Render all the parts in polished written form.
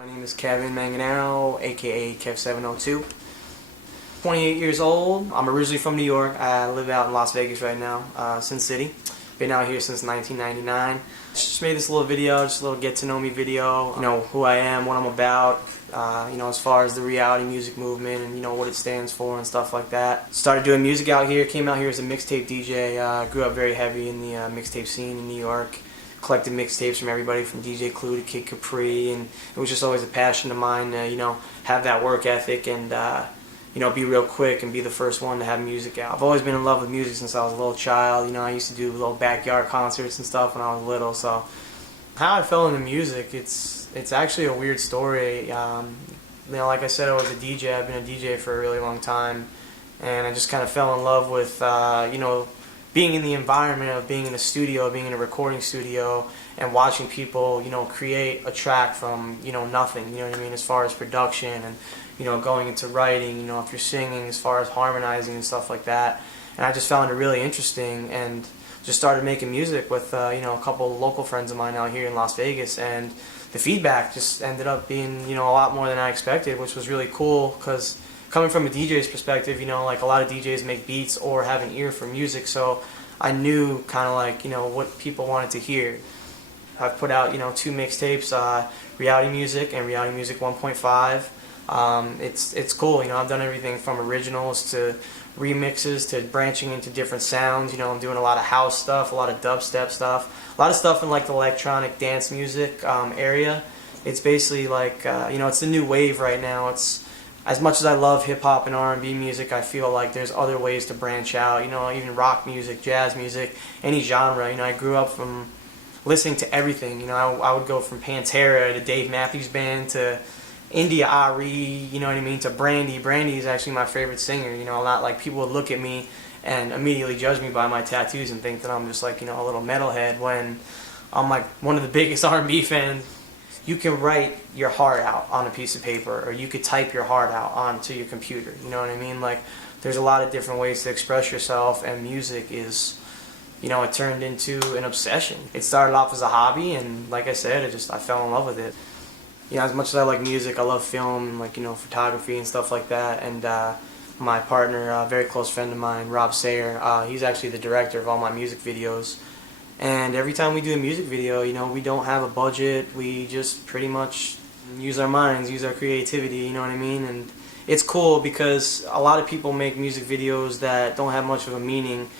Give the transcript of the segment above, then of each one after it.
My name is Kevin Manganaro, aka KEV702. 28 years old. I'm originally from New York. I live out in Las Vegas right now, Sin City. Been out here since 1999. Just made this little video, just a little get to know me video. You know, who I am, what I'm about, you know, as far as the reality music movement and, you know, what it stands for and stuff like that. Started doing music out here, came out here as a mixtape DJ. Grew up very heavy in the mixtape scene in New York. Collected mixtapes from everybody from DJ Clue to Kid Capri, and it was just always a passion of mine to, you know, have that work ethic and, you know, be real quick and be the first one to have music out. I've always been in love with music since I was a little child. You know, I used to do little backyard concerts and stuff when I was little. So how I fell into music, it's actually a weird story. You know, like I said, I was a DJ. I've been a DJ for a really long time, and I just kind of fell in love with, you know, being in the environment of being in a studio, being in a recording studio, and watching people, you know, create a track from, you know, nothing, you know what I mean, as far as production and, you know, going into writing, you know, if you're singing, as far as harmonizing and stuff like that. And I just found it really interesting and just started making music with, you know, a couple local friends of mine out here in Las Vegas, and the feedback just ended up being, you know, a lot more than I expected, which was really cool because coming from a DJ's perspective, you know, like a lot of DJs make beats or have an ear for music, so I knew kind of like, you know, what people wanted to hear. I've put out, you know, 2 mixtapes, Reality Music and Reality Music 1.5. It's cool, you know, I've done everything from originals to remixes to branching into different sounds. You know, I'm doing a lot of house stuff, a lot of dubstep stuff, a lot of stuff in like the electronic dance music area. It's basically like, you know, it's the new wave right now. It's as much as I love hip-hop and R&B music, I feel like there's other ways to branch out, you know, even rock music, jazz music, any genre. You know, I grew up from listening to everything. You know, I would go from Pantera to Dave Matthews Band to India Ari, you know what I mean, to Brandy. Brandy is actually my favorite singer. You know, a lot like people would look at me and immediately judge me by my tattoos and think that I'm just like, you know, a little metalhead when I'm like one of the biggest R&B fans. You can write your heart out on a piece of paper, or you could type your heart out onto your computer. You know what I mean? Like, there's a lot of different ways to express yourself, and music is, you know, it turned into an obsession. It started off as a hobby, and like I said, I fell in love with it. You know, as much as I like music, I love film and, like, you know, photography and stuff like that. And my partner, a very close friend of mine, Rob SEHER, he's actually the director of all my music videos. And every time we do a music video, you know, we don't have a budget. We just pretty much use our minds, use our creativity, you know what I mean? And it's cool because a lot of people make music videos that don't have much of a meaning.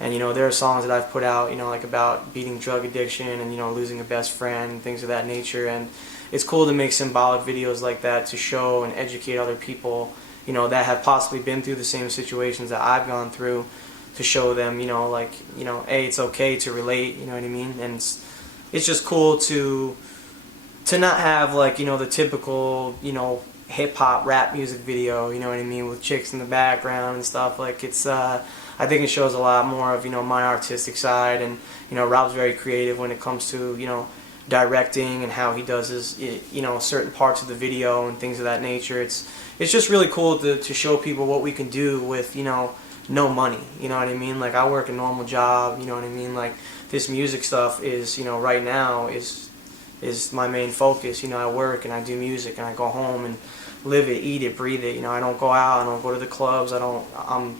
And, you know, there are songs that I've put out, you know, like about beating drug addiction and, you know, losing a best friend and things of that nature. And it's cool to make symbolic videos like that to show and educate other people, you know, that have possibly been through the same situations that I've gone through, to show them, you know, like, you know, hey, it's okay to relate, you know what I mean? And it's just cool to not have, like, you know, the typical, you know, hip-hop rap music video, you know what I mean, with chicks in the background and stuff. Like, it's, I think it shows a lot more of, you know, my artistic side. And, you know, Rob's very creative when it comes to, you know, directing and how he does his, you know, certain parts of the video and things of that nature. It's just really cool to show people what we can do with, you know, no money, you know what I mean? Like, I work a normal job, you know what I mean? Like, this music stuff is, you know, right now is my main focus. You know, I work and I do music and I go home and live it, eat it, breathe it. You know, I don't go out, I don't go to the clubs, I'm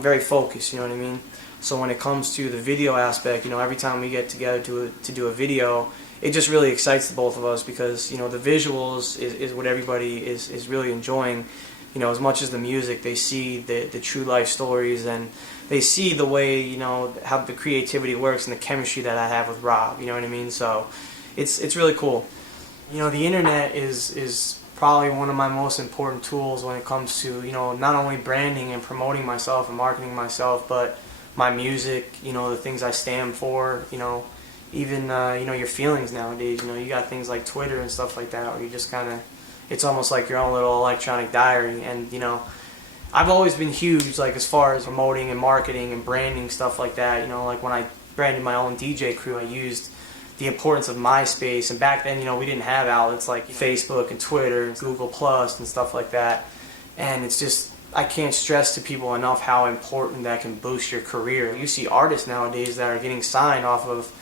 very focused, you know what I mean? So when it comes to the video aspect, you know, every time we get together to do a video, it just really excites the both of us because, you know, the visuals is what everybody is really enjoying. You know, as much as the music, they see the true life stories, and they see the way, you know, how the creativity works and the chemistry that I have with Rob, you know what I mean? So it's really cool. You know, the internet is probably one of my most important tools when it comes to, you know, not only branding and promoting myself and marketing myself, but my music, you know, the things I stand for, you know, even, you know, your feelings nowadays. You know, you got things like Twitter and stuff like that where you just kind of, it's almost like your own little electronic diary. And, you know, I've always been huge, like, as far as promoting and marketing and branding, stuff like that. You know, like, when I branded my own DJ crew, I used the importance of MySpace. And back then, you know, we didn't have outlets like Facebook and Twitter and Google Plus and stuff like that. And it's just, I can't stress to people enough how important that can boost your career. You see artists nowadays that are getting signed off of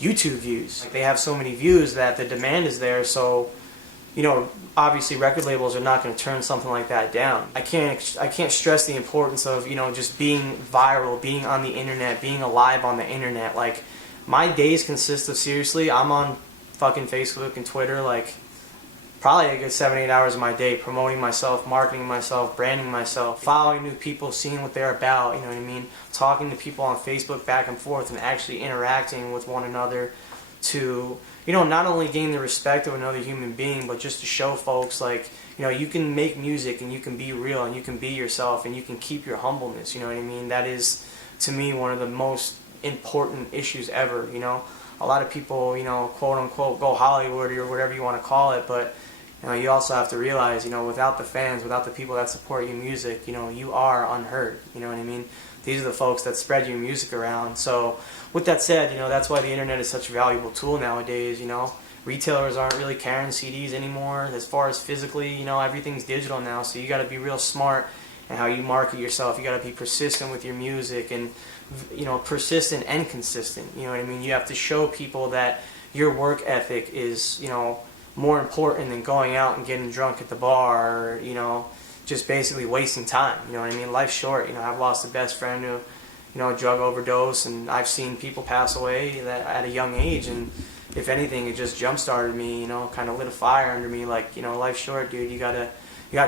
YouTube views. Like, they have so many views that the demand is there, so you know, obviously record labels are not going to turn something like that down. I can't stress the importance of, you know, just being viral, being on the internet, being alive on the internet. Like, my days consist of, seriously, I'm on fucking Facebook and Twitter, like, probably a good 7-8 hours of my day, promoting myself, marketing myself, branding myself, following new people, seeing what they're about, you know what I mean, talking to people on Facebook back and forth and actually interacting with one another to, you know, not only gain the respect of another human being, but just to show folks, like, you know, you can make music and you can be real and you can be yourself and you can keep your humbleness, you know what I mean? That is, to me, one of the most important issues ever, you know? A lot of people, you know, quote unquote, go Hollywood or whatever you want to call it, but you know, you also have to realize, you know, without the fans, without the people that support your music, you know, you are unheard. You know what I mean? These are the folks that spread your music around. So, with that said, you know, that's why the internet is such a valuable tool nowadays. You know, retailers aren't really carrying CDs anymore. As far as physically, you know, everything's digital now. So you got to be real smart in how you market yourself. You got to be persistent with your music, and, you know, persistent and consistent. You know what I mean? You have to show people that your work ethic is, you know, more important than going out and getting drunk at the bar, or, you know, just basically wasting time. You know what I mean? Life's short. You know, I've lost a best friend who, you know, drug overdose, and I've seen people pass away that at a young age, and if anything, it just jump-started me, you know, kind of lit a fire under me, like, you know, life's short, dude. You gotta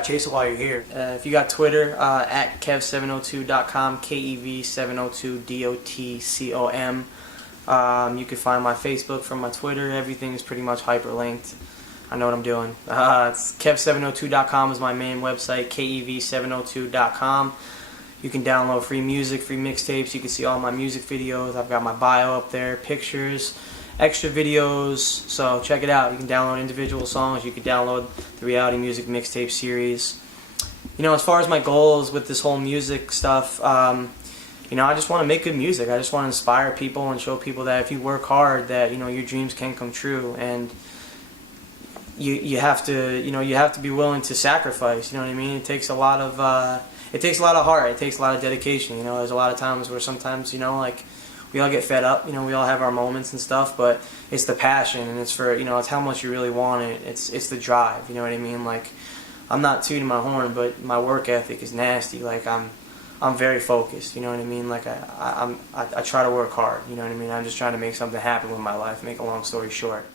chase it while you're here. If you got Twitter, at KEV702.com, KEV702.com. You can find my Facebook from my Twitter. Everything is pretty much hyperlinked. I know what I'm doing. It's KEV702.com is my main website, KEV702.com. You can download free music, free mixtapes. You can see all my music videos. I've got my bio up there, pictures, extra videos. So check it out. You can download individual songs. You can download the reality music mixtape series. You know, as far as my goals with this whole music stuff, you know, I just want to make good music. I just want to inspire people and show people that if you work hard, that, you know, your dreams can come true. And you have to, you know, you have to be willing to sacrifice. You know what I mean? It takes a lot of heart. It takes a lot of dedication. You know, there's a lot of times where sometimes, you know, like, we all get fed up. You know, we all have our moments and stuff. But it's the passion, and it's for, you know, it's how much you really want it. It's the drive. You know what I mean? Like, I'm not tooting my horn, but my work ethic is nasty. Like, I'm very focused, you know what I mean? Like, I try to work hard, you know what I mean? I'm just trying to make something happen with my life, make a long story short.